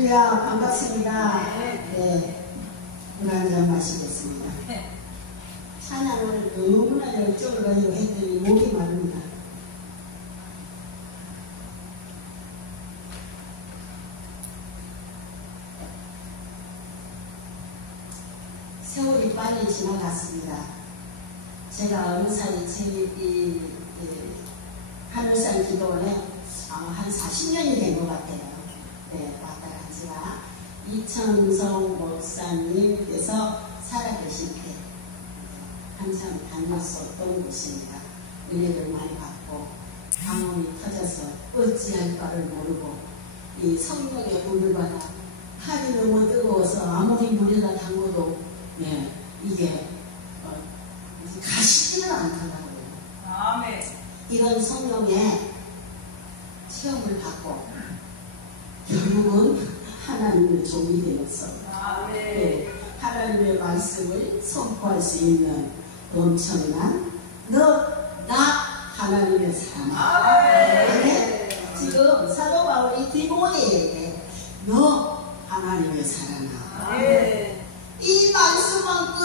할렐루야, 반갑습니다. 네, 물 한 잔 마시겠습니다. 찬양을 너무나 열정을 가지고 했더니 목이 마릅니다. 세월이 빨리 지나갔습니다. 제가 어느 사이 이 하늘산 기도원에 한 40년이 된 것 같아요. 네, 왔다 간 지가 이천성 목사님께서 살아계실 때 한참 닮았었던 곳입니다. 은혜를 많이 받고 방언이 터져서 어찌할 바를 모르고 이 성령의 불을 받아 팔이 너무 뜨거워서 아무리 물에다 담궈도 네, 이게 가시지는 않더라고요. 아멘. 이런 성령의 체험을 받고 결국은 하나님의 종이 되었어. 네, 하나님의 말씀을 선포할 수 있는 엄청난 나 하나님의 사람. 네, 지금 사도 바울이 디모데에게 너 하나님의 사람아. 이 말씀만큼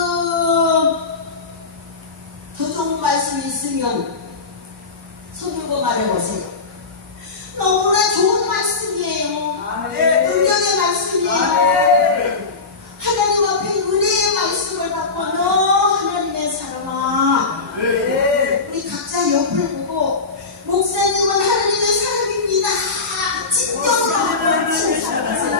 더 좋은 말씀이 있으면 손들고 말해보세요. 너무나 좋은 말씀이에요. 능력의 말씀이에요. 하나님 앞에 은혜의 말씀을 받고 너 하나님의 사람아. 우리 각자 옆을 보고 목사님은 하나님의 사람입니다. 진정으로 칭찬하세요.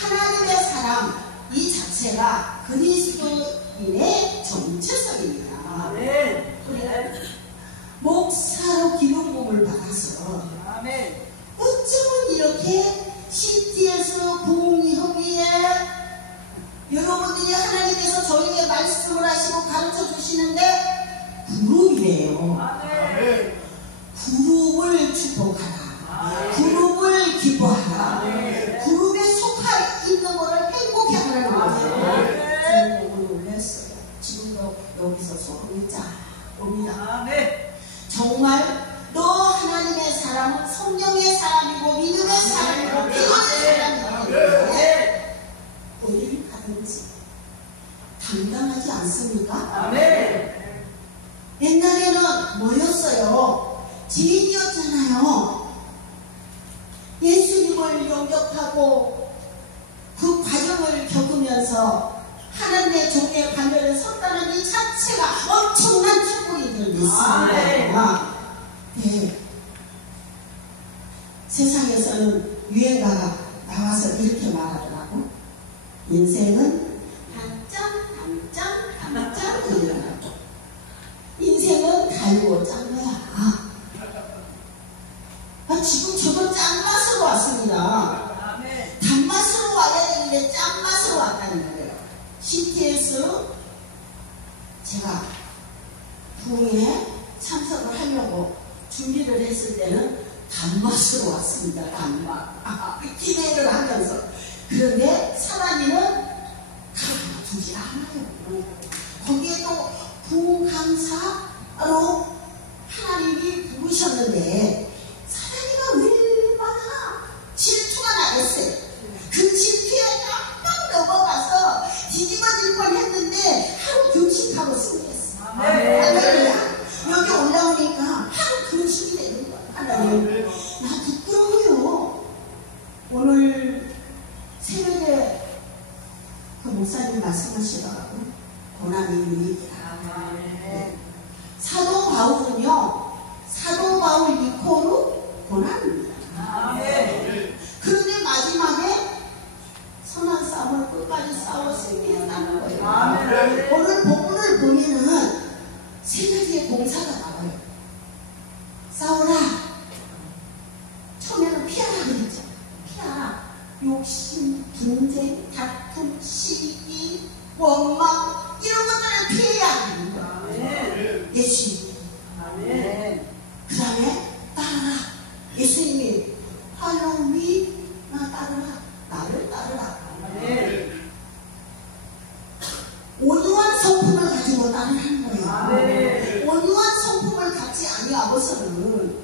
하나님의 사람 이 자체가 그리스도인의 정체성입니다. 목사로 기름 부음을 받아서 어쩌면 이렇게 CTS 부흥협의회 여러분들이 하나님께서 저에게 말씀을 하시고 가르쳐 주시는데 그룹이에요. 그룹을 축복하라. 그룹을 기뻐하라. 그룹에 속하 있는 것을 행복해 하라는 거예요. 저는 너무 놀랐어요. 지금도 여기서 소름이 쫙 옵니다. 정말 너 하나님의 사람은 성령의 사람이고 믿음의 사람이고 기도의 사람이고 어디를 가든지 당당하지 않습니까? 옛날에는 뭐였어요? 죄인이었잖아요. 예수님을 영접하고 그 과정을 겪으면서 하나님의 종의 반열에 섰다는 이 자체가 엄청난 축복이 있습니다. 네. 세상에서는 유행가가 나와서 이렇게 말하더라고. 인생은 단점 이러라고. 인생은 달고 짠 거야. 지금 저도 짠맛으로 왔습니다. 단맛으로 와야 되는데 짠맛으로 왔다는 거예요. CTS 제가 부흥에 참석을 하려고 준비를 했을 때는 단맛으로 왔습니다. 단맛. 기대를 하면서. 그런데 사람이는 가두지 않아요. 거기에 또 부흥 강사로 하나님이 부르셨는데 사람이가 얼마나 질투가 나겠어요. 그 질투에 깜빡 넘어가서 뒤집어질 뻔했는데 하루 금식하고 승리했어. 할렐루야. 여기 올라오니까 하루 금식이 되는 거야. 하나님, 나 부끄러워요. 오늘 새벽에 그 목사님 말씀하시더라고요. 고난이 유익이다. 네. 사도 바울은요, 사도 바울 이코르 고난입니다. 그런데 마지막에 선한 싸움을 끝까지 싸워 승리했다는 거예요. 오늘 본문을 보면은 세 가지의 공사가 나와요. 싸우라. 처음에는 피하라 그랬죠. 피하라. 욕심, 분쟁, 다툼, 시기, 원망 이런 것들을 피해야 하는 거예요. 예수님. 그 다음에 따르라. 예수님이 follow me. 나 따르라. 나를 따르라. 온유한 성품을 가지고 따르라는 거예요. 온유한 성품을 갖지 아니하고서는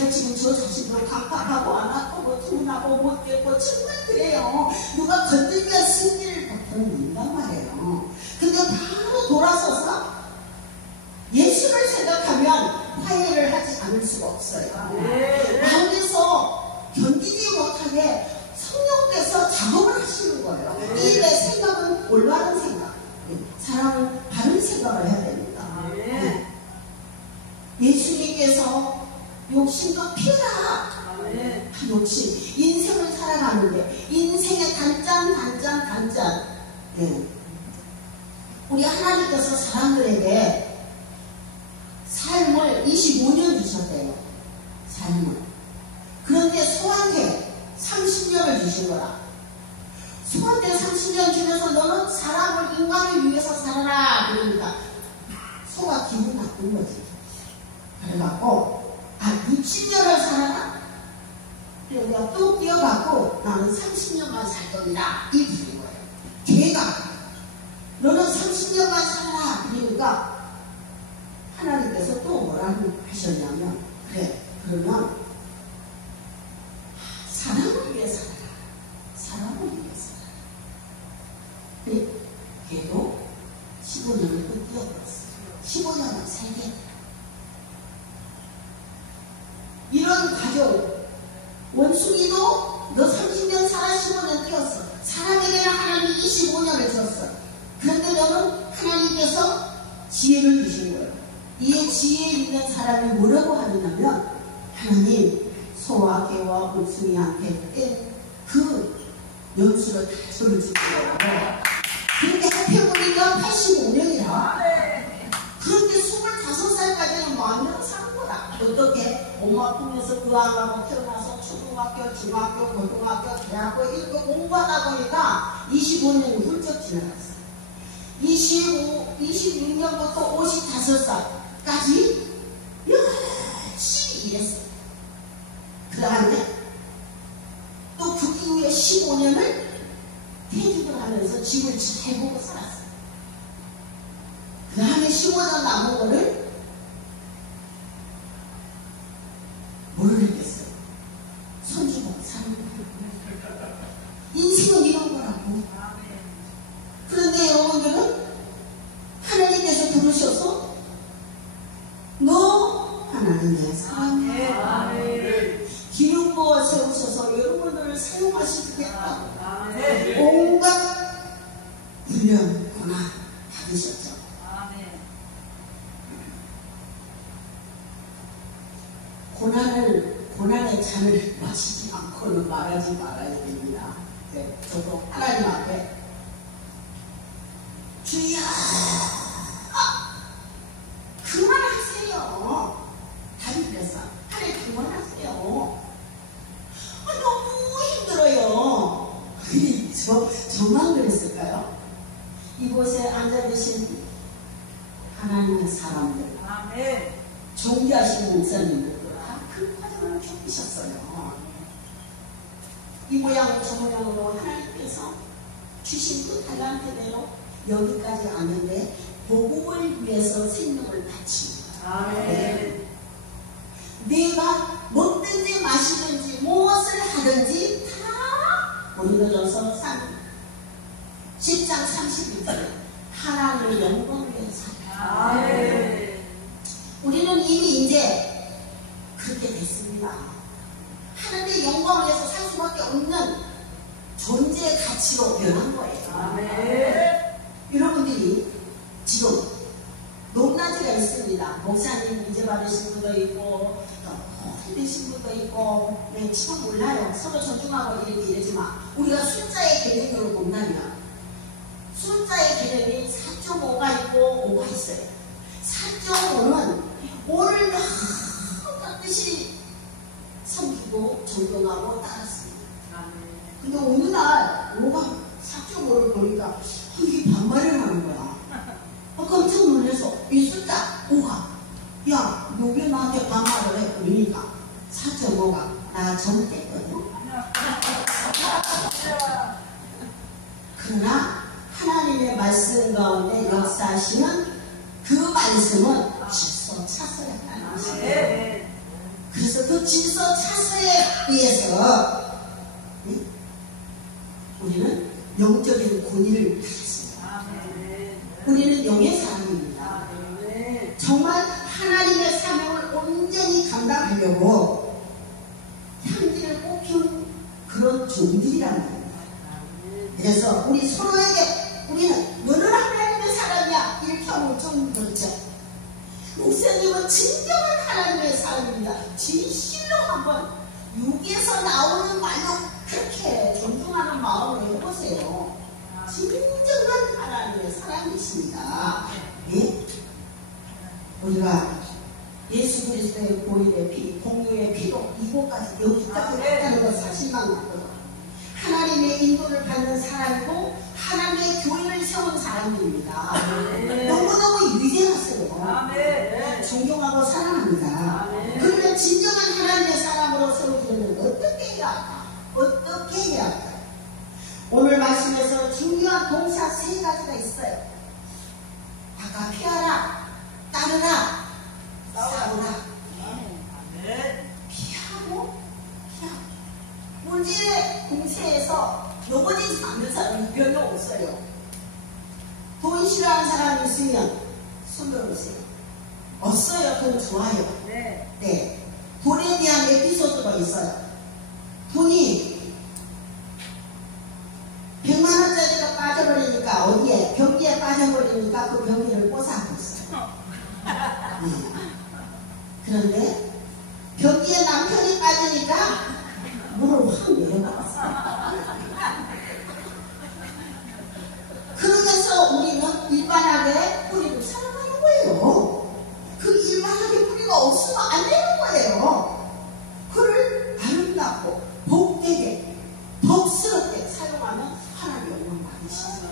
제가 지금 저 자신도 강팍하고 안 아프고 둔하고 못되고 정말 그래요. 누가 건들면 승리를 못한단 말이에요. 근데 바로 돌아서서 예수를 생각하면 화해를 하지 않을 수가 없어요. 마음에서 견디지 못하게 성령께서 작업을 하시는 거예요. 이 내 생각은 올바른 생각, 사람은 바른 생각을 해야 됩니다. 예수님께서 욕심도 피해라. 욕심, 인생을 살아가는데 인생의 단짠. 우리 하나님께서 사람들에게 삶을 25년 주셨대요. 삶을. 그런데 소한테 30년을 주신 거라. 소한테 30년 주면서 너는 사람을, 인간을 위해서 살아라. 그러니까 소가 기분 나쁜 거지. 그래갖고 60년을 살아라. 그래서 또 뛰어갖고 나는 30년만 살 겁니다. 이 부인 거예요. 걔가 너는 30년만 살아라. 그러니까 하나님께서 또 뭐라고 하셨냐면, 그래, 그러면 사람을 위해 살아라. 사람을 위해 살아라. 걔도 15년을 또 뛰어버렸어. 15년을 살게. 이런 가족, 원숭이도 너 30년 살아 15년 뛰었어. 사람에게는 하나님이 25년을 줬어. 그런데 너는 하나님께서 지혜를 주신 거예요. 이 지혜 있는 사람이 뭐라고 하느냐면, 하나님 소와 개와 원숭이한테 그 연수를 다 저를 주신 거예요. 그런데 합해보니까 85년이라. 그런데 25살까지는 마음대로 사는 거다. 어떻게? 엄마 품에서 그안하고 태어나서 초등학교, 중학교, 고등학교, 대학교 이렇게 공부하다 보니까 25년이 훌쩍 지나갔어요. 26년부터 55살까지 열심히 일했어요. 그 다음에 또 그 이후에 15년을 퇴직을 하면서 집을 잘 보고 살았어요. 그 다음에 15년 남은 거를 뭘 했겠어요? 손주고 사는 거예요. 인생은 이런 거라고. 그런데 여러분들은 하나님께서 부르셔서 너 하나님의 사랑이야. 기름 부어 세우셔서 여러분들을 사용하시겠다고 온갖 훈련, 고난 받으셨죠. 고난의 잔을 마시지 않고는 말하지 말아야 됩니다. 네, 저도 하나님 앞에 주여 그만하세요. 다리 그랬어. 하나님 그만하세요. 너무 힘들어요. 저만 그랬을까요? 이곳에 앉아 계신 하나님의 사람들, 존귀하신 목사님들 다 그 과정을 겪으셨어요. 이 모양으로 저 모양으로 하나님께서 주신 그 달란트대로 여기까지 왔는데 복음을 위해서 생명을 바칩니다. 내가 먹든지 마시든지 무엇을 하든지 다 올려줘서 10장 31절에 하나님의 영광을 위해서 살아요. 우리는 이미 이제 그렇게 됐습니다. 하나님의 영광을 위해서 살 수밖에 없는 존재의 가치로 변한 거예요. 여러분들이 지금 높낮이가 있습니다. 목사님 문제 받으신 분도 있고 힘드신 분도 있고, 네, 지금 몰라요. 서로 존중하고 이렇게 이러지만 우리가 숫자의 개념으로 본다면 숫자의 개념이 4.5가 있고 5가 있어요. 4.5는 5를 너무 뜻이 섬기고 존경하고 따랐습니다. 근데 어느 날 5가 4.5를 보니까 이게 반말을 하는 거야. 깜짝 놀라서 이 숫자 5가 야, 요게 나한테 반말을 해. 그러니까 4.5가 나 젊겠거든. 그러나 하나님의 말씀 가운데 역사하시는 그 말씀은 질서 차서였다는 것이에요. 그래서 그 질서 차서에 의해서 우리는 영적인 권위를 가졌습니다. 우리는 영의 사람입니다. 정말 하나님의 사명을 온전히 감당하려고 향기를 꽃피운 그런 종들이란 말입니다. 그래서 우리 서로에게 우리는 너는 하나님의 사람이야 이렇게 하면 좀 그렇죠. 목사님은 진정한 하나님의 사람입니다. 진실로 한번 육에서 나오는 말로 그렇게 존중하는 마음으로 해보세요. 진정한 하나님의 사람이십니다. 예? 우리가 예수 그리스도의 보혈의 피, 공유의 피로 이곳까지 여기까지 했다는 것 사실만 같거든. 하나님의 인도를 받는 사람이고 하나님의 교회를 세운 사람입니다. 너무너무 위대하세요. 존경하고 사랑합니다. 그러면 진정한 하나님의 사람으로 세워지려면 어떻게 해야 할까? 어떻게 해야 할까? 오늘 말씀에서 중요한 동사 3가지가 있어요. 아까 피하라, 따르라, 싸우라. 피하고 문제의 공세에서 넘어지지 않는 사람이 별로 없어요. 돈 싫어하는 사람이 있으면 손들어보세요. 없어요. 돈 좋아요. 네. 돈에 대한 에피소드가 있어요. 돈이 100만원짜리가 빠져버리니까 어디에? 변기에 빠져버리니까 그 변기를 꽂아놨어요. 그런데 변기에 남편이 빠지니까 물을 확 내려놨어요. 그러면서 우리는 일반하게 뿌리를 살아가는 거예요. 그 일반하게 뿌리가 없으면 안 되는 거예요. 그를 아름답고 복되게 덕스럽게 사용하면 하나님 영광 받으시죠.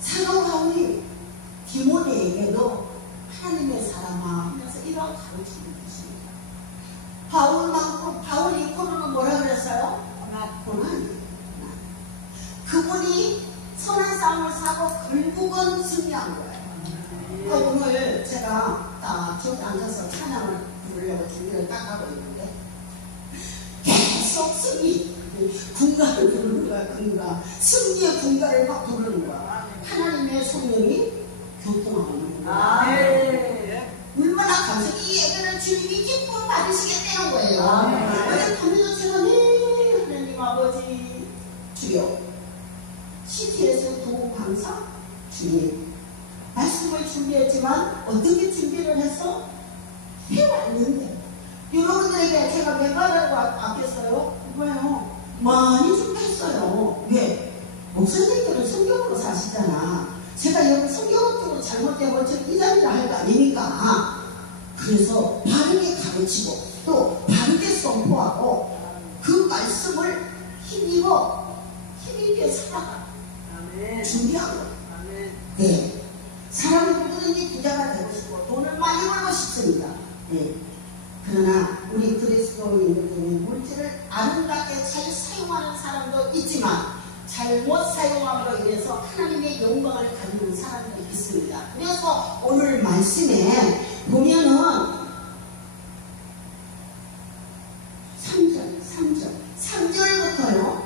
사도 바울이 디모데에게도 하나님의 사람아 하면서 이런 가르침을 주십니다. 바울이 코로는 뭐라 그랬어요? 고난. 그분이 선한 싸움을 사고 결국은 승리한 거예요. 오늘 제가 저기 앉아서 찬양을 부르려고 준비를 딱 하고 있는데 계속 승리 군가를 부르는 거야. 군가 승리의 군가를 막 부르는 거야. 하나님의 성령이 교통하는 거야. 얼마나 감사해. 이 예배를 주님이 기쁨 받으시겠다는 거예요. 어제 밤에도 제가 하나님 아버지 주여 CT에서 구호 강사 주님 말씀을 준비했지만 어떻게 준비를 해서 해왔는데 여러분들에게 제가 몇 말하고 아꼈어요? 왜요? 많이 준비했어요. 왜? 목사님들은 성경으로 사시잖아. 제가 여기 성경적으로 잘못되면 이 자리를 할 거 아닙니까? 그래서 바르게 가르치고 또 바르게 선포하고 그 말씀을 힘있게 살아가 준비한 거예요. 네. 사람은 누구든지 부자가 되고 싶고 돈을 많이 벌고 싶습니다. 네. 그러나 우리 그리스도인들 중에 물질을 아름답게 잘 사용하는 사람도 있지만 잘못 사용함으로 인해서 하나님의 영광을 가지는 사람도 있습니다. 그래서 오늘 말씀에 보면은 3절부터요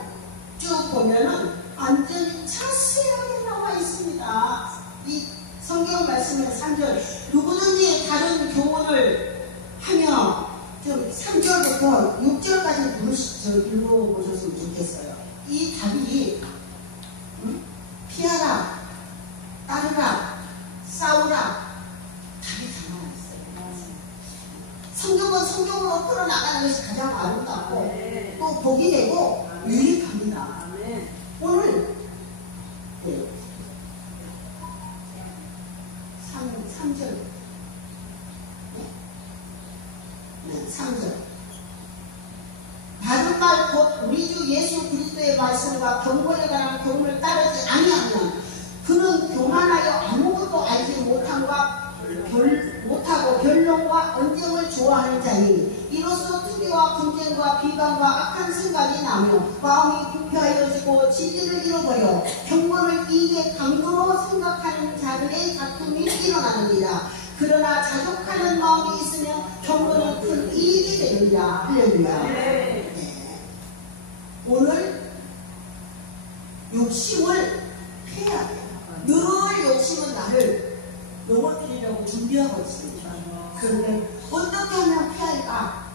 쭉 보면은 완전히 자세하게 나와 있습니다. 이 성경 말씀의 3절 누구든지 다른 교훈을 하며 좀 3절부터 6절까지 읽어보셨으면 좋겠어요. 이 답이 피하라, 따르라, 싸우라 답이 다 나와 있어요. 성경은 성경으로 풀어나가는 것이 가장 아름답고 또 복이 되고 유익합니다. 오늘 3절 3절 바른 말 곧 우리 주 예수 그리스도의 말씀과 경건에 관한 교훈을 따르지 아니하면 그는 교만하여 아무것도 알지 못하고 변론과 언쟁을 좋아하는 자니 이로써 투기와 분쟁과 비방과 악한 생각이 나며 마음이 부패하여지고 진리를 잃어버려 경건을 이익의 강도로 생각하는 자들의 다툼이 일어나느니라. 그러나 자족하는 마음이 있으면 경고는 큰 이익이 되느니라. 할렐루야. 네. 오늘 욕심을 피해야 돼요. 늘 욕심은 나를 넘어뜨리려고 준비하고 있습니다. 그런데 어떻게 하면 피할까?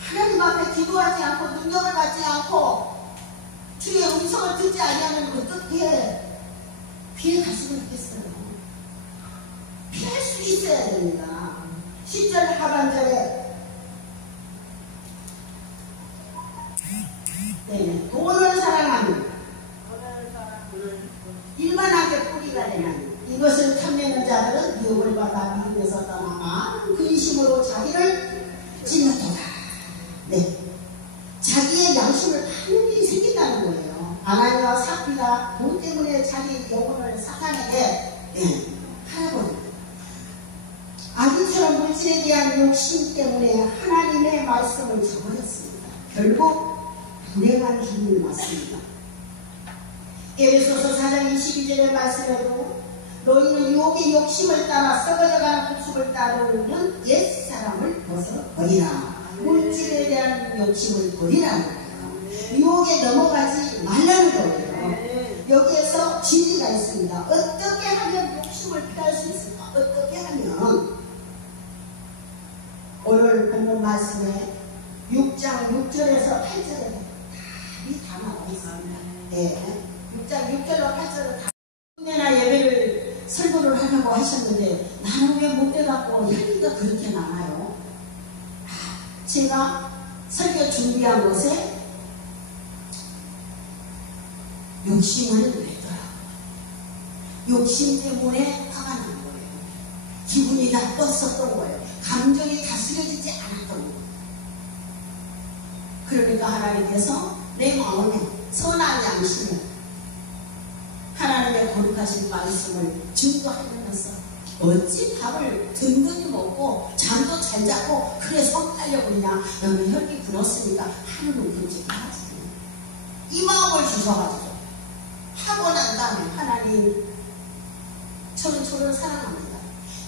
하나님 앞에 기도하지 않고 능력을 받지 않고 주의 음성을 듣지 아니하면 어떻게 피해갈 수가 있겠어요? 피할 수 있어야 됩니다. 10절 하반절에 돈을 사랑하니 일만하게 뿌리가 되나니 이것을 탐내는 자들은 유혹을 받아 믿음에서 떠나 많은 근심으로 자기를 찔렀도다. 네, 자기의 양심을 파는 일이 생긴다는 거예요. 아나니와 삽비가 돈 때문에 자기 영혼을 사탄에게 팔아버립니다. 아기처럼 물질에 대한 욕심 때문에 하나님의 말씀을 저버렸습니다. 결국 불행한 길을 맞습니다. 에베소서 4장 22절의 말씀에도 너희는 유혹의 욕심을 따라 썩어져가는 모습을 따르는 옛사람을 벗어버리라. 물질에 대한 욕심을 버리라는 거예요. 유혹에 넘어가지 말라는 거예요. 여기에서 진리가 있습니다. 어떻게 하면 욕심을 피할 수 있을까? 어떻게 하면 오늘 본문 말씀에 6장 6절에서 8절에 답이 다 나와 있습니다. 네. 6장 6절로 8절로 다 은혜나 예배를 설교를 하려고 하셨는데 나는 왜 못돼갖고 혈기가 그렇게 많아요? 제가 설교 준비한 곳에 욕심을 냈더라고요. 욕심 때문에 화가 난 거예요. 기분이 나빴었던 거예요. 감정이 다스려지지 않았던 거예요. 그러니까 하나님께서 내 마음에 선한 양심을 하나님의 거룩하신 말씀을 증거하면서 어찌 밥을 든든히 먹고 잠도 잘 자고 그래 성 타려고 그냥 너는 혈기 불었으니까 하루는 그렇게 하지. 이 마음을 주셔가지고 하고 난 다음에 하나님 저는 사랑합니다.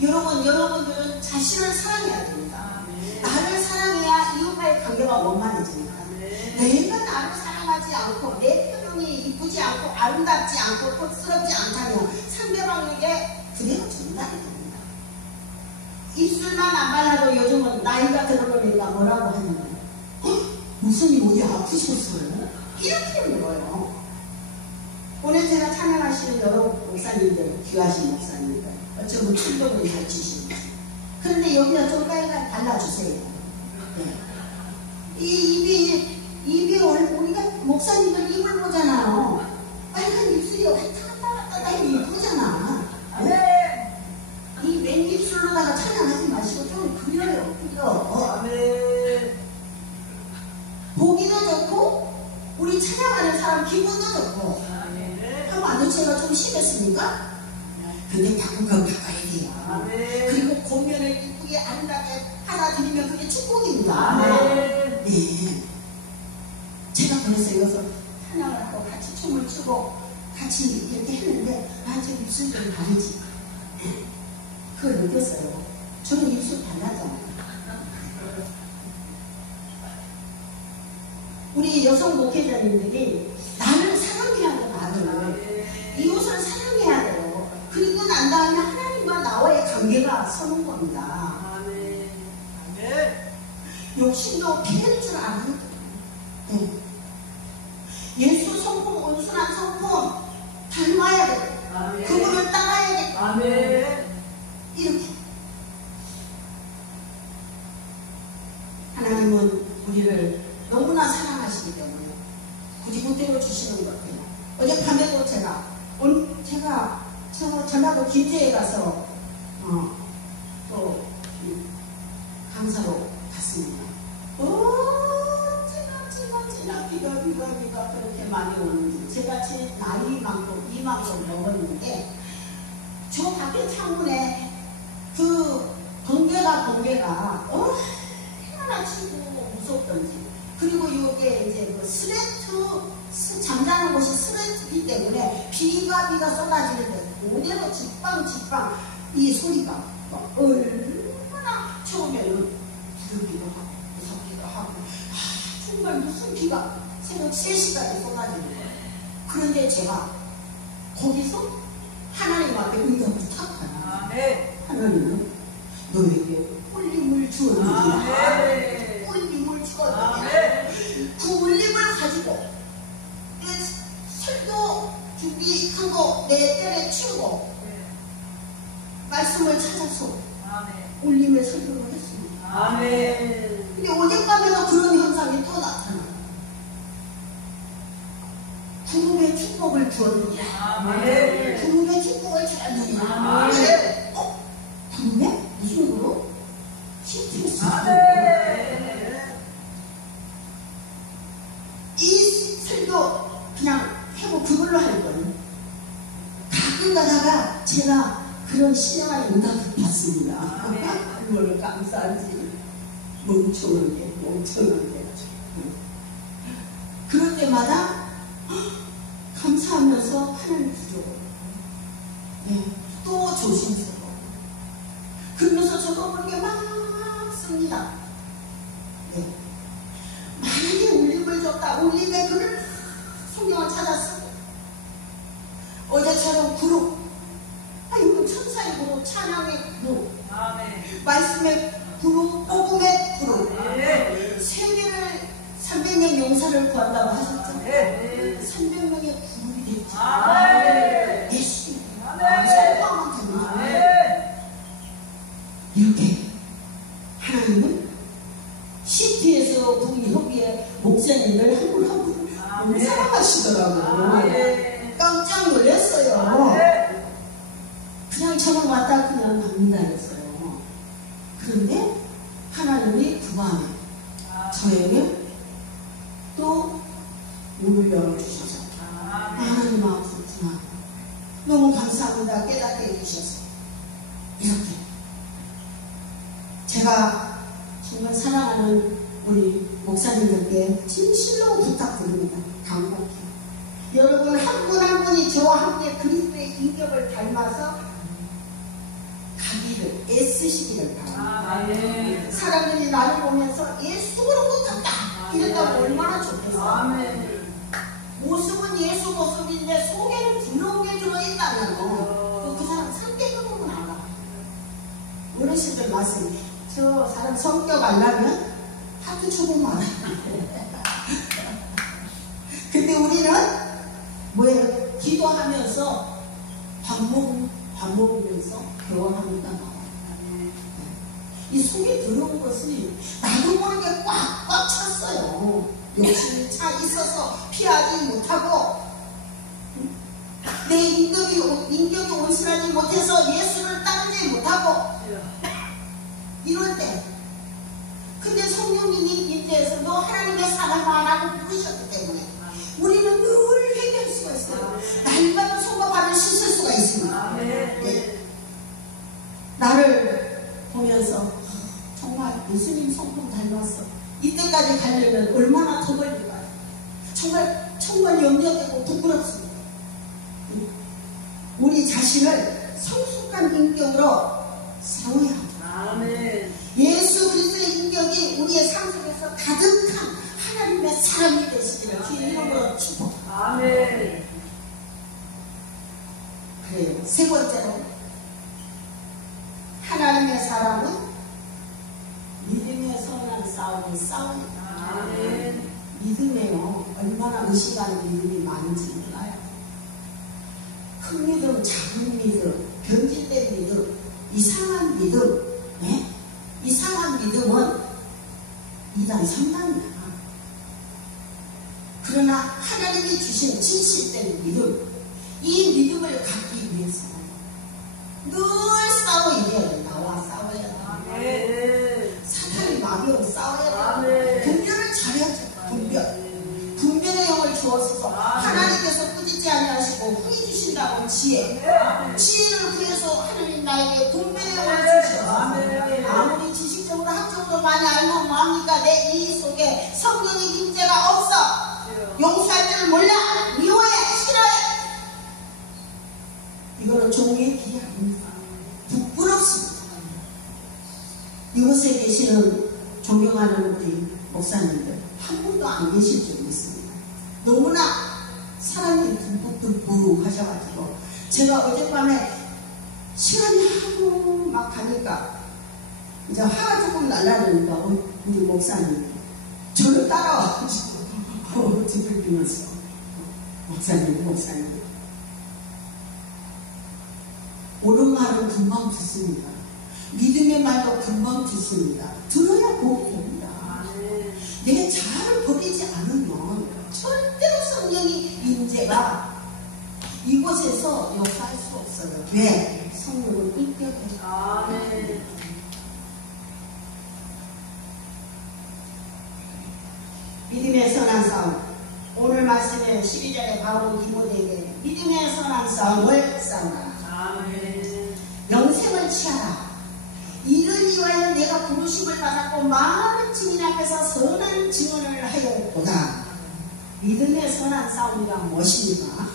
여러분들은 자신을 사랑해야 됩니다. 나를 사랑해야 이웃과의 관계가 원만해집니다. 내가 나를 사랑하지 않고 내 표정이 이쁘지 않고 아름답지 않고 콧스럽지 않다면 상대방에게 그대로 전달이 됩니다. 입술만 안 발라도 요즘은 나이가 들어보니까 뭐라고 하냐면 무슨 어디 아프셨어요? 이렇게 물어요. 오늘 제가 찬양하시는 여러 목사님들, 귀하신 목사님들 어쩌면 충격을 잘 치십니다. 그런데 여기다 좀 빨간 발라주세요. 네. 이 입이 우리가 목사님들 입을 보잖아요. 빨간 입술이 왔다 갔다 이쁘잖아. 네. 이 맨입술로다가 찬양하지 마시고 좀 그려요. 그려. 보기도 좋고 우리 찬양하는 사람 기분도 좋고. 하고 안전체가 좀 심했습니까? 근데 자꾸 그건 바꿔야 돼요. 그리고 공연을 이쁘게 아름답게 하나 드리면 그게 축복입니다. 네. 제가 그래서 여기서 찬양을 하고 같이 춤을 추고 같이 이렇게 했는데 저 입술 좀 다르지. 그걸 느꼈어요. 저는 입술 달랐잖아요. 우리 여성 목회자님들이 나를 사랑해야 돼. 나를 이웃을 사랑해야 돼요. 그리고 난 다음에 하나님과 나와의 관계가 서는 겁니다. 욕심도 피할 줄 아는 거예요. 예수 성품, 온순한 성품 닮아야 돼. 그분을 따라야 돼. 이렇게 하나님은 우리를 너무나 사랑하시기 때문에 굳이 그대로 주시는 것 같아요. 어젯밤에도 제가 전라도 김제에 가서 또 강사로 갔습니다. 비가 그렇게 많이 오는지 제같이 나이 많고 이만큼 먹었는데 저 밖에 창문에 그 번개가 얼마나 치고 무섭던지. 그리고 이게 이제 그 잠자는 곳이 스웨트기 때문에 비가 쏟아지는데 그대로 직방 이 소리가 얼마나 처음에는 부르기도 하고 무섭기도 하고 정말 무슨 비가 새벽 3시까지 쏟아지는 거예요. 그런데 제가 거기서 하나님 앞에 응답을 탁 하나. 하나님은 너에게 울림을 주었느니라. 울림을 주었느니라. 그 울림을 가지고 설교 준비한 거 내 뜰에 치우고 말씀을 찾아서 울림의 설교를 했습니다. 근데 어젯밤에도 그런 현상이 또 나타나요. 구름의 축복을 주었느니라. 구름의 축복을 주었느니라. 구름에? 무슨 구름? CTS. 이 설교 그냥 해고 그걸로 할 거예요. 가끔 가다가 제가 그런 신령한 응답을 받습니다. 그거를 감사하지. 멍청하게. 그럴 때마다 감사하면서 하나님 부족해요. 또 조심스러워. 그러면서 저도 모르게 막 씁니다. 만약에 울림을 줬다. 울림의 글을 성경을 찾았어요. 어제처럼 그룹, 이건 천사의 그룹, 찬양의 그룹, 말씀의 그룹, 복음의 그룹, 세계를 300명 용사를 구한다고 하셨잖아요. 300명의 그룹이 됐죠. 예수 선포하면 됩니다. 이렇게 하나님은 시티에서 북미협의회 목사님을 한 분 한 분 사랑하시더라고요. 깜짝 놀랐어요. 그냥 저는 왔다 그냥 갑니다 했어요. 그런데 하나님이 그 밤에 저에게 또 문을 열어주셔서 하나님 아프구나. 너무 감사합니다. 깨닫게 해주셔서 이렇게 제가 정말 사랑하는 우리 목사님들께 진실로 부탁드립니다. 간곡히 여러분 한 분 한 분이 저와 함께 그리스도의 인격을 닮아서 가기를 애쓰시기를 바랍니다. 사람들이 나를 보면서 예수 그런 것 같다 이랬다고 얼마나 좋겠어요. 모습은 예수 모습인데 속에는 부러운 게 들어있다면 그 사람 상대적으로는 알아. 어르신들 말씀 저 사람 성격 알려면 하도 쳐보면 알아요. 근데 우리는 뭐예요? 기도하면서 밥 먹으면서 대화하니까 나와요. 이 속에 들어온 것이 나도 모르게 꽉꽉 찼어요. 욕심이 차 있어서 피하지 못하고 내 인격이 온순하지 못해서 예수를 따르지 못하고 이럴 때 근데 성령님이 인대에서 너 하나님의 사랑하라고 부르셨기 때문에 우리는 늘 회개할 수가 있어요. 날마다 손과 발을 씻을 수가 있습니다. 나를 보면서 정말 예수님 성품 닮았어. 이때까지 가려면 얼마나 더 걸릴까요? 정말 염려되고 부끄럽습니다. 우리 자신을 성숙한 인격으로 세워야 합니다. 예수 그리스도의 인격이 우리의 삶 속에서 가득한 하나님의 사랑이 되시기를 주의 이름으로 축복합니다. 그래요. 세 번째로 하나님의 사랑은 믿음의 선한 싸움을 싸웁니다. 믿음에요. 얼마나 의식하는 믿음이 많은지 몰라요. 큰 믿음, 작은 믿음, 변질된 믿음, 이상한 믿음. 이상한 믿음은 2단, 3단입니다. 그러나 하나님이 주신 진실된 믿음, 이 믿음을 갖기 위해서 늘 싸워 이겨야 돼. 나와 싸워야 돼. 사탄이 마귀와 싸워야 돼. 분별을 잘해야죠. 분별의 영을 주어서 하나님께서 꾸짖지 아니하시고 후히 주신다고 지혜를 구해서 하나님 나에게 분별의 영을 주셔서 아무리 지식적으로 학적으로 많이 알면 뭐합니까? 내 이 속에 성령의 임재가 없어. 용서할 줄 몰라. 미워해. 싫어해. 이거는 종의 길이 아닙니다. 부끄럽습니다. 이곳에 계시는 존경하는 우리 목사님들 한 분도 안 계실 줄 믿습니다. 너무나 사랑이 듬뿍듬뿍 하셔가지고 제가 어젯밤에 시간이 하고 막 가니까 이제 화가 조금 날라니까 우리 목사님 저를 따라와가지고 뒤를 비면서 목사님 옳은 말은 금방 듣습니다. 믿음의 말도 금방 듣습니다. 들어야 복이 됩니다. 내 자아를 버리지 않으면 절대로 성령의 임재가 이곳에서 역사할 수 없어요. 왜? 성령을 인격해요. 믿음의 선한 싸움. 오늘 말씀에 12절에 바울은 디모데에게 믿음의 선한 싸움을 싸우라. 영생을 취하라. 이를 위하여 내가 부르심을 받았고 많은 증인 앞에서 선한 증언을 하였도다. 믿음의 선한 싸움이란 무엇입니까?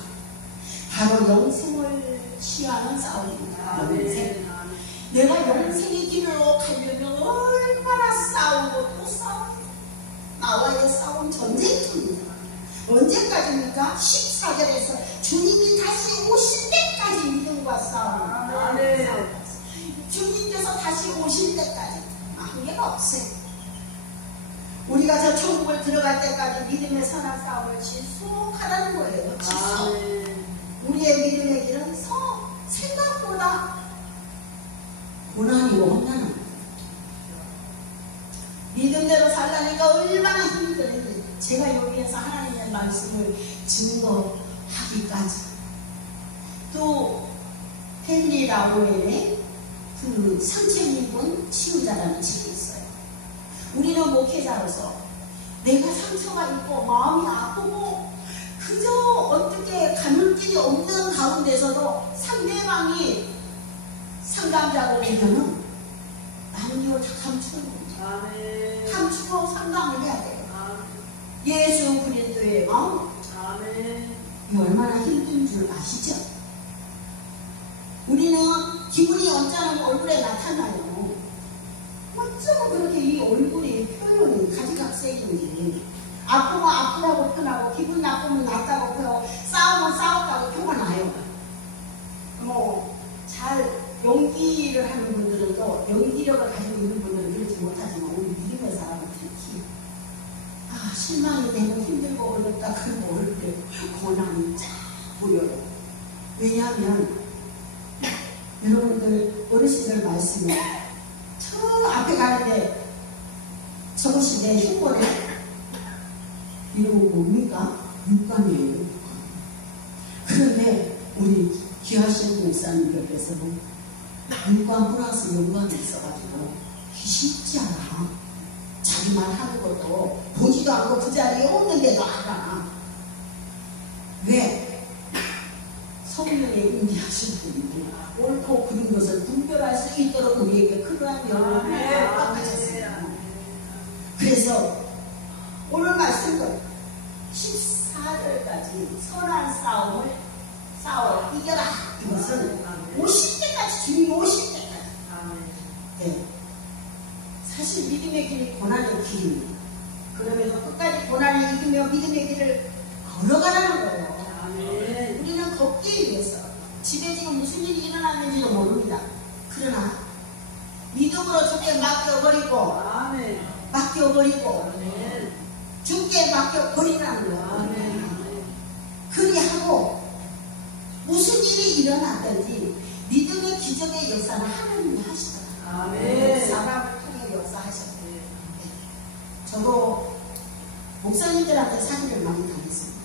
바로 영생을 취하는 싸움입니다. 영생. 내가 영생의 길로 가려면 얼마나 싸우고 또 싸우고 나와의 싸움 전쟁입니다. 언제까지입니까? 14절에서 주님이 다시 오실 때까지 믿음과 싸움. 주님께서 다시 오실 때까지 한계가 없어요. 우리가 저 천국을 들어갈 때까지 믿음의 선한 싸움을 지속하라는 거예요. 지속. 우리의 믿음의 길은 생각보다 고난이고 험난합니다. 믿음대로 살라니까 얼마나 힘들는지 제가 여기에서 하나님의 말씀을 증거하기까지 또 헨리 라우웰의 그 상처 입은 치유자라는 책이 있어요. 우리는 목회자로서 내가 상처가 있고 마음이 아프고 그저 어떻게 가눌 길이 없는 가운데서도 상대방이 상담자고 오면은 남녀 다 감추는 겁니다. 감추고 상담을 해야 돼요. 예수 그리스도의 마음. 이 얼마나 힘든 줄 아시죠? 우리는 기분이 언짢은 얼굴에 나타나요. 어쩌고 그렇게 이 얼굴이 표현이 가지각색인지. 아프면 아프다고 표현하고 기분 나쁘면 낫다고 표현하고 싸우면 싸웠다고 표가 나요. 잘 연기를 하는 분들은 또 연기력을 가지고 있는 분들은 그렇지 못하지만 우리 믿음의 사람은 특히 실망이 되고 힘들고 어렵다 그러고 어릴 때 고난이 쫙 보여요. 왜냐하면 여러분들 어르신들 말씀에 저 앞에 가는데 저것이 내 흉보네. 이러고 뭡니까? 육감이에요. 그런데 우리 귀하신 목사님들께서는 육감 플러스 영감이 있어가지고 쉽지 않아. 자기만 하는 것도 보지도 않고 그 자리에 없는데도 알아. 왜? 성령에 임재하신 분인데 옳고 그른 것을 분별할 수 있도록 우리에게 그러한 영혼을 허락하셨습니다. 그래서 오늘 말씀은 14절까지 선한 싸움을 싸워 이겨라. 이것은 오실 때까지 주님이 오실 때까지. 네. 사실 믿음의 길이 고난의 길입니다. 그러면서 끝까지 고난을 이기며 믿음의 길을 걸어가라는 거예요. 우리는 걷기 위해서 집에 지금 무슨 일이 일어났는지도 모릅니다. 그러나 믿음으로 주께 맡겨버리고 주께 맡겨버리라는 거예요. 그리하고 무슨 일이 일어났든지 믿음의 기적의 역사는 하나님이 하시더라고요. 사람을 통해 역사하셨어요. 저도 목사님들한테 사기를 많이 당했습니다.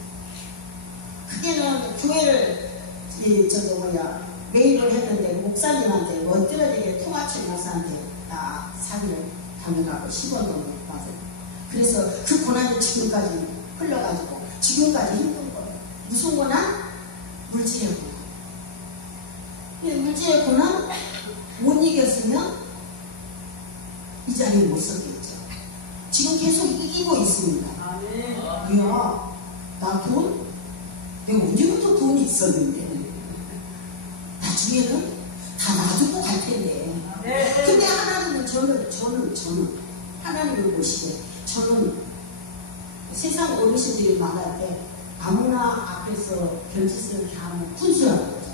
크게는 교회를 메일을 했는데 목사님한테 멋들어지게 통화칠 목사한테 다 사기를 당해가고 10원도 못 받아요. 그래서 그 고난이 지금까지 흘러가지고 지금까지 힘든 거예요. 무슨 고난? 물질의 고난. 물질의 고난 못 이겼으면 이 자리에 못 서겠죠. 지금 계속 이기고 있습니다. 야, 나 내가 언제부터 돈이 있었는데 나중에는 다 놔두고 갈 텐데. 근데 하나님은 저는 하나님을 보시되 저는 세상 어르신들이 말할 때 아무나 앞에서 별짓을 이렇게 하면 분수라는 거죠.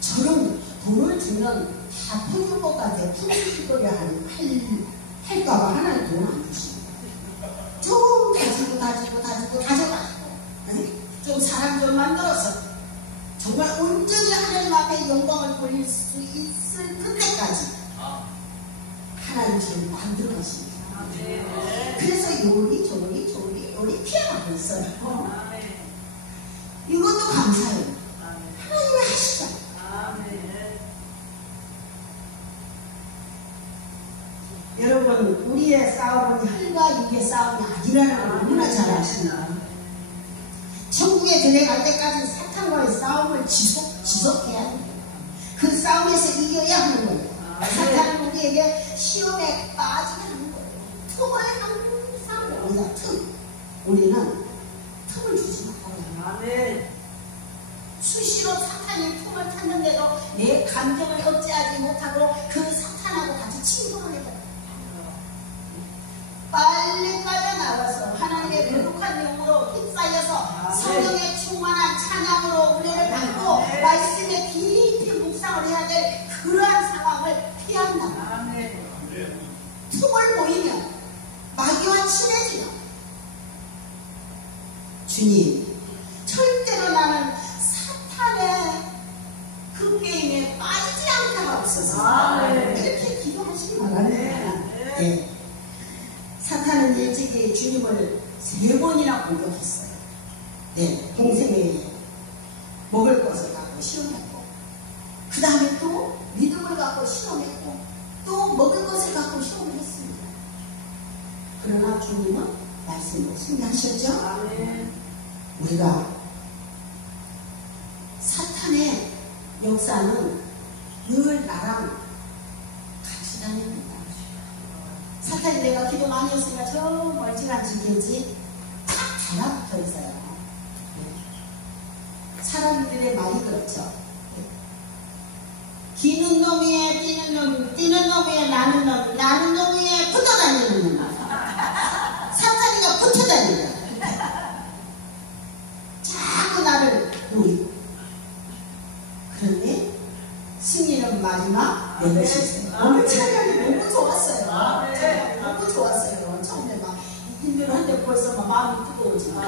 저는 돈을 주면 다 퍼줄 것 같아요. 푼수거리 할까봐 하나님 돈 안 주십니다. 좀 다져가지고 좀 사람 좀 만들어서 정말 온전히 하나님 앞에 영광을 돌릴 수 있을 그때까지 하나님 저를 만들어 가십니다. 그래서 요리 피해가고 있어요. 이것도 감사해요. 하나님이 하시죠. 여러분, 우리의 싸움은 혈과 육의 싸움이 아니라는 걸 너무나 잘 아십니다. 천국에 들어갈 때까지 사탄과의 싸움을 지속해야 합니다. 그 싸움에서 이겨야 하는 거예요. 사탄은 우리에게 시험에 빠지게 하는 거예요. 틈을 항상 옵니다. 우리는 틈을 주지 말아요. 수시로 사탄이 틈을 탔는데도 내 감정을 억제하지 못하고 그 사탄하고 같이 친구를 해요. 빨리 빠져나가서 하나님의 거룩한 영으로 휩싸여서 성령의 충만한 찬양으로 은혜를 받고 말씀에 깊이 묵상을 해야 될 그러한 상황을 피한다. 틈을 보이면 마귀와 친해지면 주님 절대로 나는 사탄의 그 게임에 빠지지 않게 하옵소서. 이렇게 기도하시기 바랍니다. 네. 사탄은 일찍이 주님을 3번이나 공격했어요. 네, 동생에게 먹을 것을 갖고 시험했고, 그 다음에 또 믿음을 갖고 시험했고, 또 먹을 것을 갖고 시험을 했습니다. 그러나 주님은 말씀을 승리하셨죠? 우리가 사탄의 역사는 늘 나랑 같이 다닙니다. 사탄이 내가 기도 많이 했으니까 저 멀찌감치 지겠지 딱 달라붙어 있어요. 사람들의 말이 그렇죠. 기는 놈이에 뛰는 놈, 뛰는 놈이에 나는 놈, 나는 놈이에 붙어 다니는 놈. 사탄이가 붙어 다니는 자꾸 나를 노리고. 그런데 승리는 마지막 내 것이 있어요. 오늘 찬양이 너무 좋았어요. 너무 좋았어요. 처음에 막 힘들었는데 벌써 막 마음이 뜨거워지고.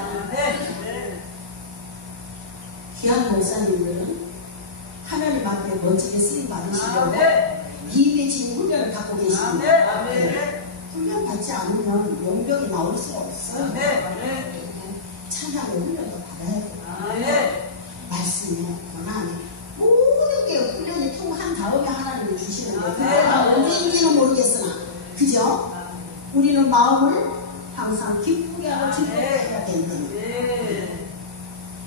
귀한 목사님들은 하나님 앞에 멋지게 쓰임 받으시려고 이미 지금 훈련을 갖고 계십니다. 훈련 받지 않으면 용병이 나올 수가 없어요. 찬양의 훈련도 받아야 돼요. 말씀에 권한에 모든 게 훈련이 통한 다음에 하나님이 주시는 거예요. 언제인지는 모르겠으나, 그죠? 우리는 마음을 항상 기쁘게 하고 즐겁게 해야 된다.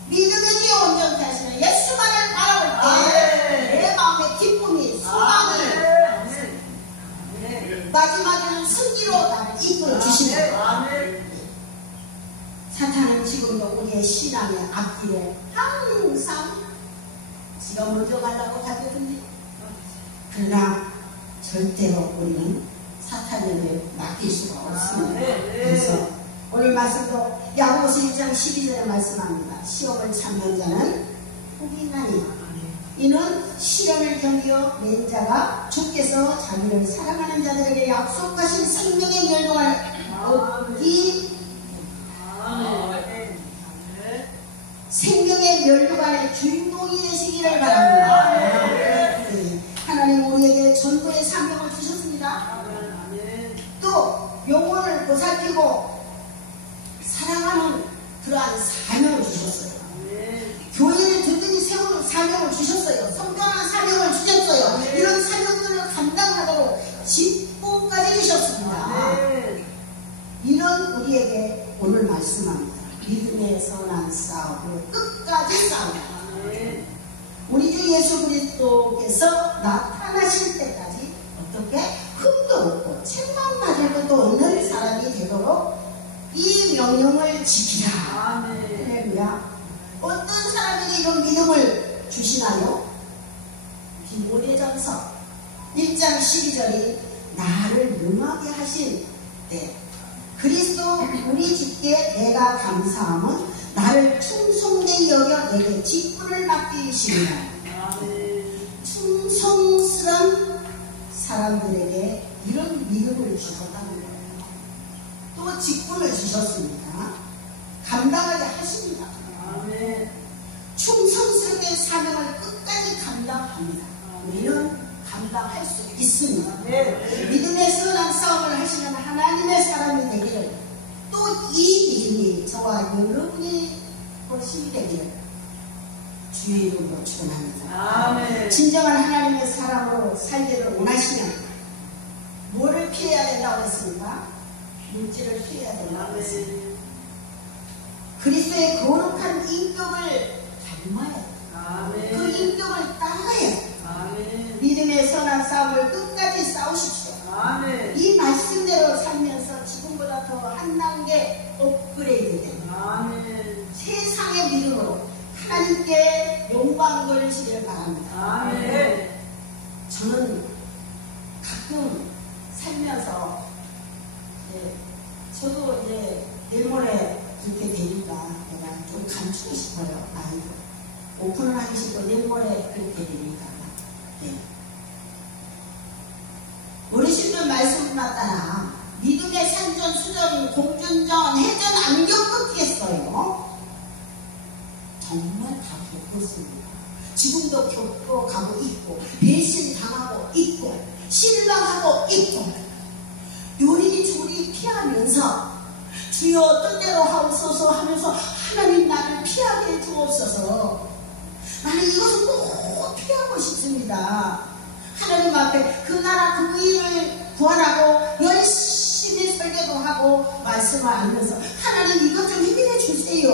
믿음의 뒤에 온전케 하시는 예수만을 바라볼 때 내 마음의 기쁨이, 소망이 마지막에는 승리로 나를 이끌어 주시는 거예요. 사탄은 지금도 우리의 신앙의 앞길에 항상 지가 먼저 가려고 하거든요. 그러나 절대로 우리는 사탄에게 맡길 수가 없습니다. 그래서 오늘 말씀도 야고보서 1장 12절에 말씀합니다. 시험을 참는 자는 복이 나니 이는 시련을 견디어 낸 자가 주께서 자기를 사랑하는 자들에게 약속하신 생명의 멸망을 얻기 생명의 멸류관의 주인공이 되시기를 바랍니다. 네. 하나님 우리에게 전도의 사명을 주셨습니다. 또 영혼을 보살피고 사랑하는 그러한 사명을 주셨어요. 교회를 든든히 세우는 사명을 주셨어요. 성장하는 사명을 주셨어요. 이런 사명들을 감당하도록 직분까지 주셨습니다. 이런 우리에게 오늘 말씀합니다. 믿음의 선한 싸움을 끝까지 싸우라. 우리 주 예수 그리스도께서 나타나실 때까지 어떻게 흠도 없고 책망 맞을 것도 없는 사람이 되도록 이 명령을 지키라. 할렐루야. 어떤 사람에게 이런 믿음을 주시나요? 디모데전서 1장 12절이 나를 능하게 하신 그리스도 우리 주께 내가 감사함은 나를 충성되이 여겨 내게 직분을 맡기시니라. 충성스러운 사람들에게 이런 믿음을 주셨다는 거예요. 또 직분을 주셨습니다. 감당하게 하십니다. 충성스럽게 사명을 끝까지 감당합니다. 우리는 감당할 수 있습니다. 믿음의 선한 싸움을 하시는 하나님의 사람이 되기를, 또 이 믿음이 저와 여러분이 훨씬 되기를 주의 이름으로 축원합니다. 진정한 하나님의 사람으로 살기를 원하시면 뭐를 피해야 된다고 했습니까? 물질을 피해야 된다고 했습니다. 그리스도의 거룩한 인격을 닮아야 돼요. 그 인격을 따라야 돼요. 믿음의 선한 싸움을 끝까지 싸우십시오. 이 말씀대로 살면서 지금보다 더 한 단계 업그레이드 됩니다. 세상의 믿음으로 하나님께 영광 돌리시기를 바랍니다. 저는 가끔 살면서 저도 내일 모레 이렇게 되니까 내가 좀 감추고 싶어요. 아이고, 오픈을 하기 싫고 내일 모레 그렇게 되니까. 어르신들 말씀만 따라 믿음의 산전, 수전, 공전전, 해전 안 겪었겠어요? 정말 다 겪었습니다. 지금도 겪어가고 있고, 배신 당하고 있고, 실망하고 있고, 요리조리 피하면서 주여 어떤 대로 하옵소서 하면서 하나님 나를 피하게 해주옵소서. 나는 이것을 꼭 피하고 싶습니다. 하나님 앞에 그 나라 그 일을 구하라고 열심히 설교도 하고 말씀을 알면서 하나님 이것 좀 해결해 주세요.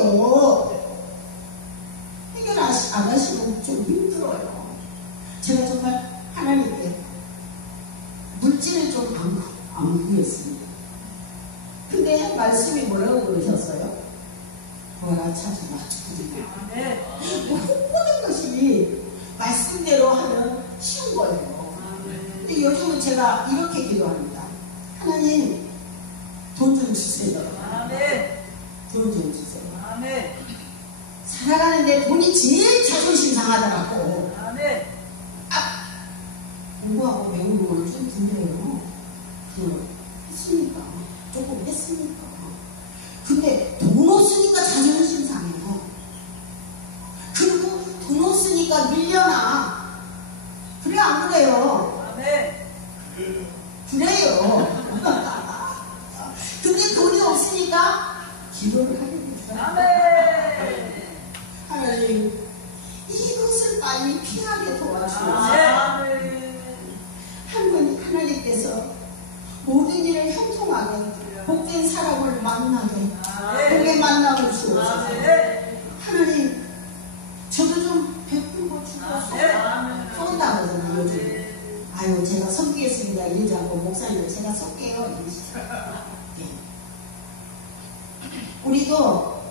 해결 안 하시면 좀 힘들어요. 제가 정말 하나님께 물질을 좀 안 구했습니다. 근데 말씀이 뭐라고 그러셨어요? 구하라 찾으라 주리라. 모든 것이 말씀대로 하면 쉬운 거예요. 근데 요즘은 제가 이렇게 기도합니다. 하나님 돈 좀 주세요. 돈 좀 주세요. 살아가는데 돈이 제일 자존심 상하더라고. 공부하고 배우는 걸 좀 드려요. 했으니까. 조금 했으니까. 근데 돈 없으니까 자존심 상해요. 그리고 돈 없으니까 밀려나. 그래 안 그래요? 그래요. 근데 돈이 없으니까 기도를 하게 됩니다. 하나님 이것을 빨리 피하게 도와주세요. 하나님께서 모든 일을 형통하게 복된 사람을 만나게 복의 만남을 주옵소서. 하나님 저도 좀 베풀고 주고 쏜다 그러잖아요. 요즘 아유 제가 섬기겠습니다 이러지 않고 목사님 제가 쏠게요. 우리도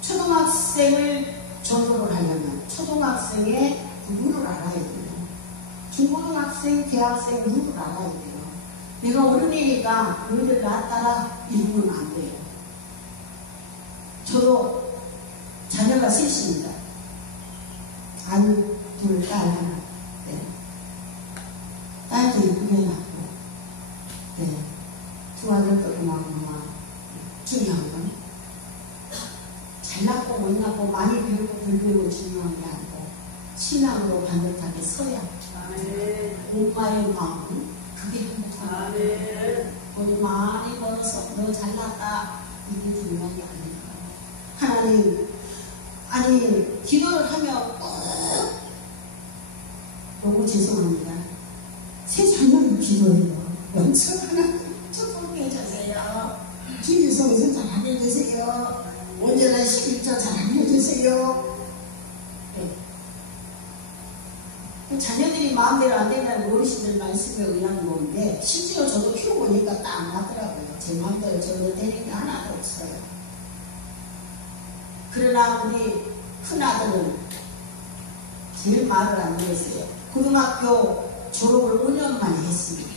초등학생을 전도를 하려면 초등학생의 룰을 알아야 돼요. 중고등학생, 대학생 룰을 알아야 돼요. 내가 어른이니까 너희들 나 따라 이러면 안 돼요. 저도 자녀가 셋입니다. 아들, 둘, 딸 하나. 딸도 이쁘게 낳고, 두 아들도 그만큼만 중요한 건 잘 낳고 못 낳고 많이 배우고 덜 배우고 중요한 게 아니고 신앙으로 반듯하게 서야 엄마의 마음 그게 행복합니다. 돈 많이 벌어서 너 잘났다 이게 중요한 게 아니에요. 하나님 아니 기도를 하면 꼭 너무 죄송합니다. 새 자녀를 기도해요. 영적 하나님 축복해 주세요. 주일 성에서 잘하게 해주세요. 언제나 11조 잘하게 해주세요. 자녀들이 마음대로 안 된다는 어르신들 말씀에 의한 건데 실제로 저도 키워보니까 딱 안 맞더라고요. 제 마음대로 저도 되는 게 하나도 없어요. 그러나 우리 큰아들은 제일 말을 안 들었어요. 고등학교 졸업을 5년 만에 했습니다.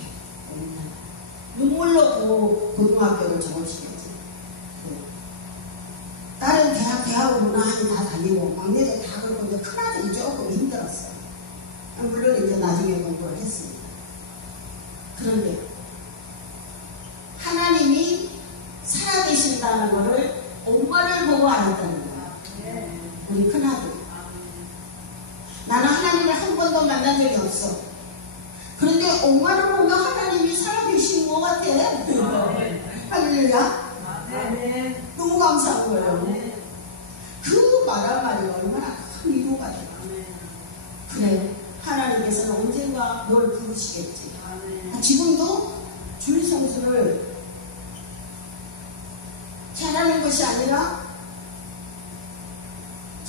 눈물로 고등학교를 졸업시켰죠. 다른 대학은 많이 다 다니고 막내들 다 그렇고 이제 큰아들이 조금 힘들었어요. 물론 이제 나중에 공부를 했습니다. 그런데 하나님이 살아계신다는 것을 엄마를 보고 알았다는 거예요. 우리 큰아들. 나는 하나님을 한 번도 만난 적이 없어. 그런데 엄마를 보면 하나님이 살아계신 것 같아. 할렐루야. 너무 감사한 거예요. 그 말한 말이 얼마나 큰 위로가 돼요. 그래, 하나님께서는 언젠가 널 부르시겠지. 지금도 주일 성수를 잘하는 것이 아니라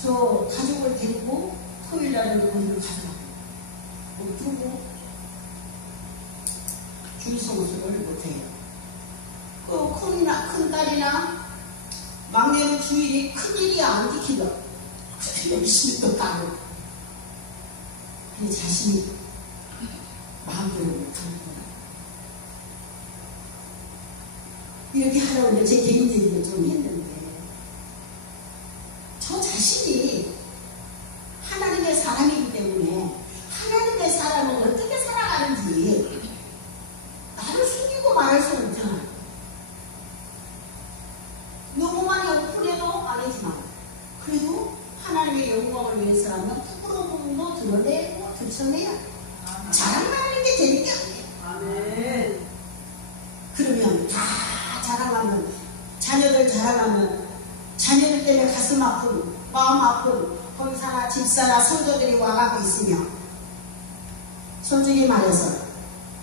저 가족을 데리고 토요일 날은 거기를 가져가고 못 풀고 주일 성수를 못해요. 큰 딸이나 막내는 주일이 큰일이 안 지키죠. 열심히 또 따르고. 근데 자신이 마음대로 못하는 거야. 이렇게 하라고 제 개인 얘기를 좀 했는데, 저 자신이 하나님의 사람이기 때문에 하나님의 사람은 어떻게 살아가는지 나를 숨기고 말할 수는 없잖아요. 너무 많이 오픈해도 아니지만 그래도 하나님의 영광을 위해서라면 부끄러움도 드러내고 들춰내야 돼. 자랑하는 게 되는 게 아니에요. 그러면 다 자랑하면, 자녀들 자랑하면 자녀들 때문에 가슴 아픈, 마음 아픈 권사나 집사나 성도들이 와가고 있으며 솔직히 말해서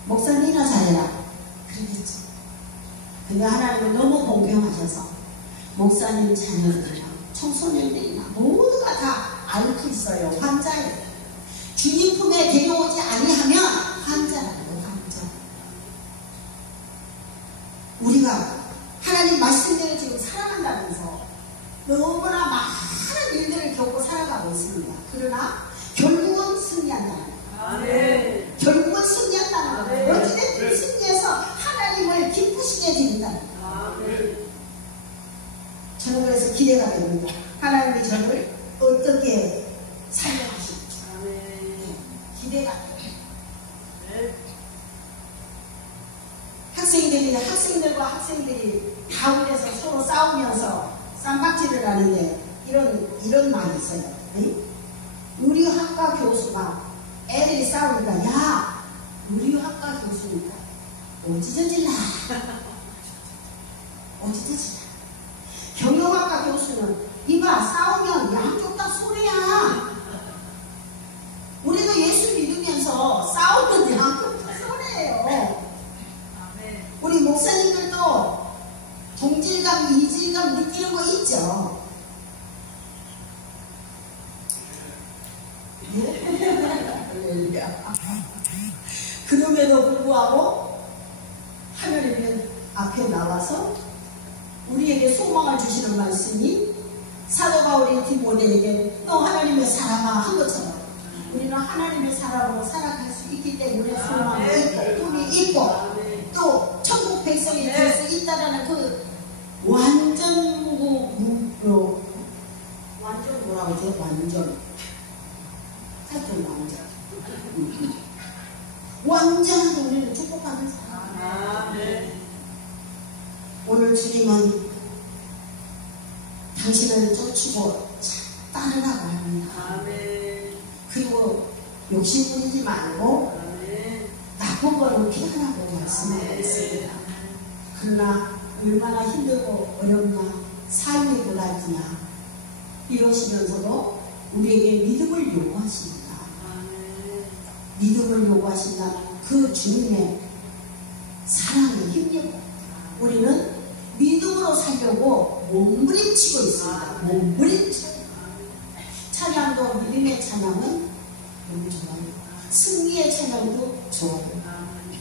목사님이나 잘해라 그러겠지. 근데 하나님은 너무 공평하셔서 목사님 자녀들이나 청소년들이나 모두가 다 앓고 있어요. 환자예요. 주님 품에 데려오지 아니하면 환자라는 거예요. 환자. 우리가 하나님 말씀대로 지금 살아간다면서 너무나 많은 일들을 겪고 살아가고 있습니다. 그러나 결국은 승리한다는 거예요. 결국은 승리한다는 거예요. 어찌됐든 승리해서 하나님을 기쁘시게 드린다는 거예요. 저는 그래서 기대가 됩니다. 하나님이 저를 어떻게 살려가실지. 기대가 돼요. 학생들과 학생들이 가운데서 서로 싸우면서 쌈박질을 하는데 이런 말이 있어요. 우리 학과 교수가 애들이 싸우니까, 야, 우리 학과 교수니까 어찌저질라. 어찌저질라. 경영학과 교수는 이봐, 싸우면 양쪽 다 손해야. 우리도 예수 믿으면서 싸우면 양쪽 다 손해예요. 우리 목사님들도 동질감, 이질감 느끼는 거 있죠. 그럼에도 불구하고 하나님은 앞에 나와서 우리에게 소망을 주시는 말씀이 사도 바울이 디모데에게 너 하나님의 사람아 한 것처럼 우리는 하나님의 사람으로 살아갈 수 있기 때문에 소망이 있고 꿈이 있고 또 천국 백성이 될 수 있다라는 그 완전 뭐라고 하죠? 완전한 우리는 축복받는 사람. 오늘 주님은 당신을 쫓고 따르라고 합니다. 그리고 욕심 부리지 말고 나쁜 거는 피하라고 말씀하셨습니다. 그러나 얼마나 힘들고 어렵냐, 삶이 고달프냐 이러시면서도 우리에게 믿음을 요구하십니다. 믿음을 요구하신다는 그 주님의 사랑에 힘입고 우리는 믿음으로 살려고 몸부림치고 있습니다. 몸부림치고. 찬양도 믿음의 찬양은 너무 좋아요. 승리의 찬양도 좋아요.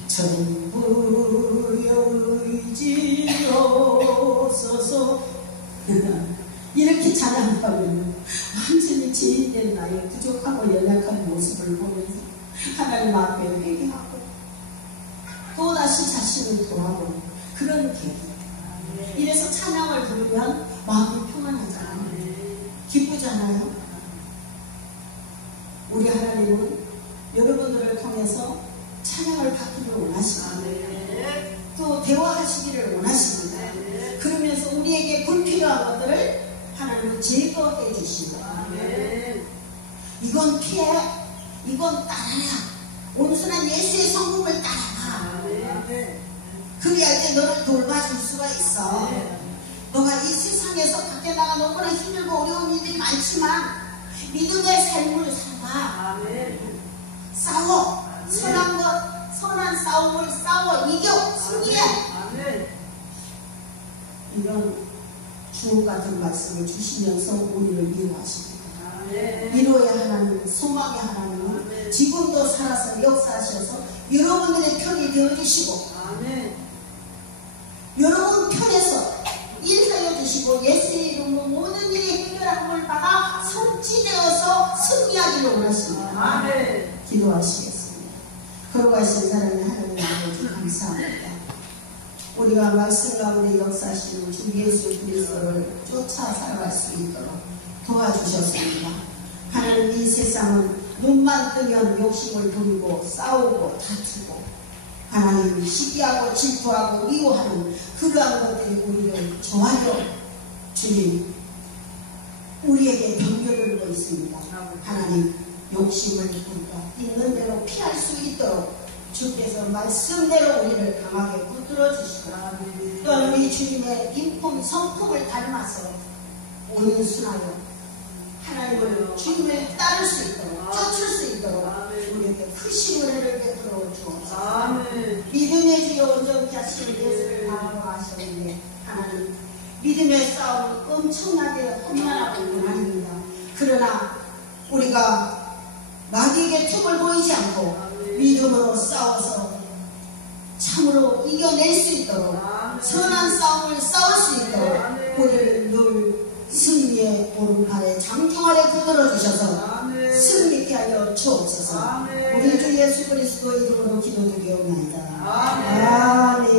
전부 의지로서서 이렇게 찬양하면 완전히 지인된 나의 부족하고 연약한 모습을 보면서 하나님 앞에 회개하고 또다시 자신을 돌아보는 그런 계기. 이래서 찬양을 부르면 마음이 평안하잖아요. 기쁘잖아요. 우리 하나님은 여러분들을 통해서 찬양을 받기를 원하십니다. 또 대화하시기를 원하십니다. 그러면서 우리에게 불필요한 것들을 하나님은 제거해 주십니다. 이건 피해, 이건 따라야. 온순한 예수의 성품을 따라가. 그래야 이제 너를 돌봐줄 수가 있어. 너가 이 세상에서 밖에 나가 너무나 힘들고 어려운 일이 많지만 믿음의 삶을 살아. 싸워. 선한 싸움을 싸워 이겨. 승리해. 이런 주옥 같은 말씀을 주시면서 우리를 위로하십니다. 위로의 하나님, 소망의 하나님은 지금도 살아서 역사하셔서 여러분들의 편이 되어주시고 여러분 편에서 일하여 주시고 예수의 이름으로 모든 일이 해결함을 받아 성취되어서 승리하기를 원하십니다. 기도하시겠습니다. 걸어가신 사랑의 하나님 아버지 감사합니다. 우리가 말씀 가운데 역사하시는 주 예수 그리스도를 쫓아 살아갈 수 있도록 도와주셨습니다. 하나님, 이 세상은 눈만 뜨면 욕심을 부리고 싸우고 다투고 하나님 시기하고 질투하고 미워하는 그러한 것들이 우리를 좋아요. 주님, 우리에게 병력을 주고 있습니다. 하나님, 욕심을 부리고 있는 대로 피할 수 있도록 주께서 말씀대로 우리를 강하게 붙들어 주시고 또한 우리 주님의 인품, 성품을 닮아서 온순하여 하나님을 주님을 따를 수 있도록 쫓을 수 있도록 우리에게 크신 은혜를 베풀어 주옵소서. 믿음의 주여 온전케 하시는 예수를 바라고 하셨는데 하나님, 믿음의 싸움은 엄청나게 험난하고 고난입니다. 그러나 우리가 마귀에게 틈을 보이지 않고 믿음으로 싸워서 참으로 이겨낼 수 있도록 선한 싸움을 싸울 수 있도록 우리를 늘 승리의 오른팔에 장중 아래 붙들어 주셔서 승리케 하여 주옵소서. 우리 주 예수 그리스도 이름으로 기도드리옵나이다. 아멘.